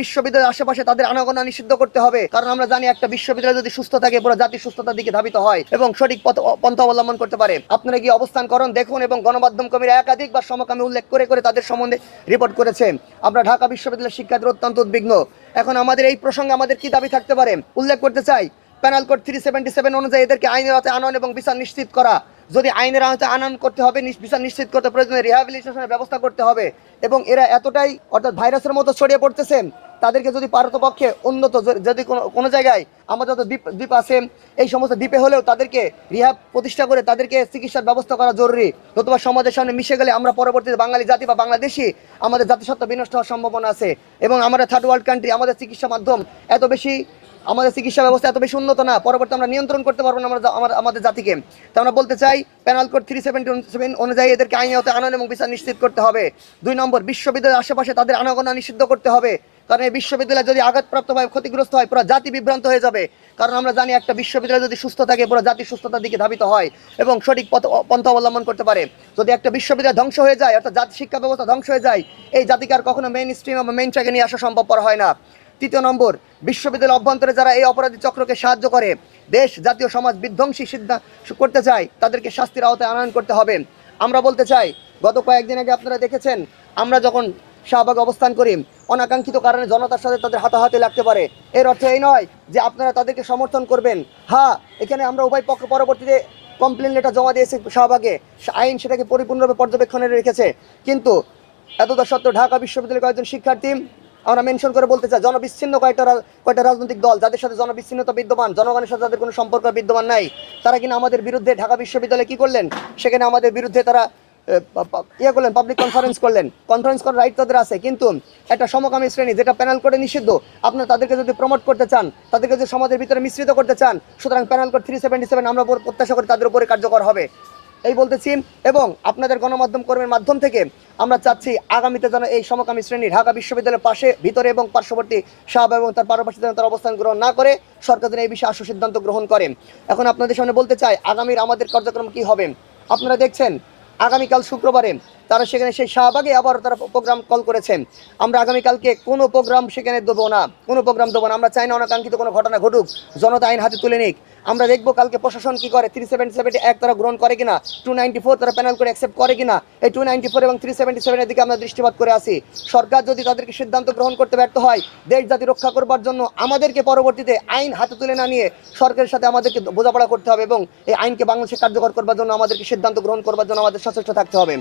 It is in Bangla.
বিশ্ববিদ্যালয়ের আশেপাশে তাদের আনাগোনা নিষিদ্ধ করতে হবে, কারণ আমরা জানি একটা বিশ্ববিদ্যালয় যদি সুস্থ থাকে পুরো জাতি সুস্থতার দিকে ধাবিত হয় এবং সঠিক পন্থা অবলম্বন করতে পারে। আপনারা কি অবস্থান করুন, দেখুন, এবং গণমাধ্যম কর্মীরা একাধিকবার সমকামী উল্লেখ করে করে তাদের সম্বন্ধে রিপোর্ট করেছে। আমরা ঢাকা বিশ্ববিদ্যালয়ের শিক্ষার্থীরা অত্যন্ত উদ্বিগ্ন। এখন আমাদের এই প্রসঙ্গে আমাদের কি দাবি থাকতে পারে উল্লেখ করতে চাই। প্যানাল কোড 377 অনুযায়ী এদেরকে আইনের আওতায় আনয়ন এবং বিচার নিশ্চিত করা। যদি আইনের আওতায় আনয়ন করতে হবে, বিচার নিশ্চিত করতে প্রয়োজনে রিহ্যাবিলিটেশনের ব্যবস্থা করতে হবে। এবং এরা এতটাই অর্থাৎ ভাইরাসের মতো ছড়িয়ে পড়তেছে, তাদেরকে যদি পারতপক্ষে উন্নত যদি কোনো জায়গায় আমাদের যত দ্বীপ আছে, এই সমস্ত দ্বীপে হলেও তাদেরকে রিহ্যাব প্রতিষ্ঠা করে তাদেরকে চিকিৎসার ব্যবস্থা করা জরুরি। নতুবা সমাজের সামনে মিশে গেলে আমরা পরবর্তীতে বাঙালি জাতি বা বাংলাদেশি আমাদের জাতিসত্ত্বা বিনষ্ট হওয়ার সম্ভাবনা আছে। এবং আমরা থার্ড ওয়ার্ল্ড কান্ট্রি, আমাদের চিকিৎসা মাধ্যম এত বেশি, আমাদের চিকিৎসা ব্যবস্থা এত বেশি উন্নত না, পরবর্তী আমরা নিয়ন্ত্রণ করতে পারবো না আমাদের জাতিকে। তো আমরা বলতে চাই প্যানাল কোড 377 অনুযায়ী এদেরকে আইনের আওতায় আনয়ন এবং বিচার নিশ্চিত করতে হবে। 2 নম্বর, বিশ্ববিদ্যালয়ের আশেপাশে তাদের আনাগোনা নিষিদ্ধ করতে হবে, কারণ এই বিশ্ববিদ্যালয় যদি আঘাতপ্রাপ্ত হয়, ক্ষতিগ্রস্ত হয়, পুরো জাতি বিভ্রান্ত হয়ে যাবে। কারণ আমরা জানি একটা বিশ্ববিদ্যালয় যদি সুস্থ থাকে পুরো জাতি সুস্থতার দিকে ধাবিত হয় এবং সঠিক পন্থা অবলম্বন করতে পারে। যদি একটা বিশ্ববিদ্যালয় ধ্বংস হয়ে যায়, অর্থাৎ জাতি শিক্ষা ব্যবস্থা ধ্বংস হয়ে যায়, এই জাতিকে আর কখনো মেইন স্ট্রিম বা মেইন ট্র্যাকে নিয়ে আসা সম্ভবপর হয় না। 3 নম্বর, বিশ্ববিদ্যালয় অভ্যন্তরে যারা এই অপরাধী চক্রকে সাহায্য করে, দেশ জাতীয় সমাজ বিধ্বংসী সিদ্ধান্ত করতে চায়, তাদেরকে শাস্তির আওতায় আনয়ন করতে হবে। আমরা বলতে চাই, গত কয়েকদিন আগে আপনারা দেখেছেন, আমরা যখন শাহবাগে অবস্থান করি, অনাকাঙ্ক্ষিত কারণে জনতার সাথে তাদের হাতাহাতি লাগতে পারে। এর অর্থ এই নয় যে আপনারা তাদেরকে সমর্থন করবেন। হ্যাঁ, এখানে আমরা উভয় পক্ষ পরবর্তীতে কমপ্লেন লেটার জমা দিয়েছি শাহবাগে, আইন সেটাকে পরিপূর্ণভাবে পর্যবেক্ষণে রেখেছে। কিন্তু এতটা সত্ত্বেও ঢাকা বিশ্ববিদ্যালয়ের কয়েকজন শিক্ষার্থী, আমরা মেনশন করে বলতে চাই, জনবিচ্ছিন্ন কয়টা রাজনৈতিক দল যাদের সাথে জনবিচ্ছিন্নতা বিদ্যমান, জনগণের সাথে তাদের কোনো সম্পর্ক বিদ্যমান নাই, তারা কিনা আমাদের বিরুদ্ধে ঢাকা বিশ্ববিদ্যালয়ে কি করলেন, সেখানে আমাদের বিরুদ্ধে তারা করলেন, পাবলিক কনফারেন্স করলেন। কনফারেন্স করার রাইট তাদের আছে, কিন্তু একটা সমকামী শ্রেণী যেটা প্যানেল কোডে নিষিদ্ধ, আপনারা তাদেরকে যদি প্রমোট করতে চান, তাদেরকে যদি সমাজের ভিতরে মিশ্রিত করতে চান, সুতরাং প্যানেল কোড 377 আমরা প্রত্যাশা করি তাদের উপরে কার্যকর হবে, এই বলতেছি। এবং আপনাদের গণমাধ্যম কর্মীর মাধ্যম থেকে আমরা চাচ্ছি আগামীতে যেন এই সমকামী শ্রেণী ঢাকা বিশ্ববিদ্যালয়ের পাশে, ভিতরে এবং পার্শ্ববর্তী শাহবাগ এবং তার পাশাপাশি যেন তার অবস্থান গ্রহণ না করে, সরকার যেন এই বিষয়ে আশু সিদ্ধান্ত গ্রহণ করে। এখন আপনাদের সামনে বলতে চাই আগামীর আমাদের কার্যক্রম কি হবে। আপনারা দেখছেন আগামীকাল শুক্রবারে তারা সেখানে সেই শাহবাগে আবার তারা প্রোগ্রাম কল করেছেন। আমরা আগামীকালকে কোনো প্রোগ্রাম সেখানে দেবো না, কোনো প্রোগ্রাম দেবো না। আমরা চাই না অনাকাঙ্ক্ষিত কোনো ঘটনা ঘটুক, জনতা আইন হাতে তুলে নিক। আমরা দেখবো কালকে প্রশাসন কি করে, 377 এক তারা গ্রহণ করে কিনা, 294 তারা প্যানেল করে অ্যাকসেপ্ট করে কিনা। এই 294 এবং 377 এর দিকে আমরা দৃষ্টিপাত করে আসি। সরকার যদি তাদেরকে সিদ্ধান্ত গ্রহণ করতে ব্যর্থ হয়, দেশ জাতি রক্ষা করবার জন্য আমাদেরকে পরবর্তীতে আইন হাতে তুলে না নিয়ে সরকারের সাথে আমাদেরকে বোঝাপড়া করতে হবে এবং এই আইনকে বাংলাদেশে কার্যকর করবার জন্য আমাদেরকে সিদ্ধান্ত গ্রহণ করবার জন্য আমাদের সচেষ্ট থাকতে হবে।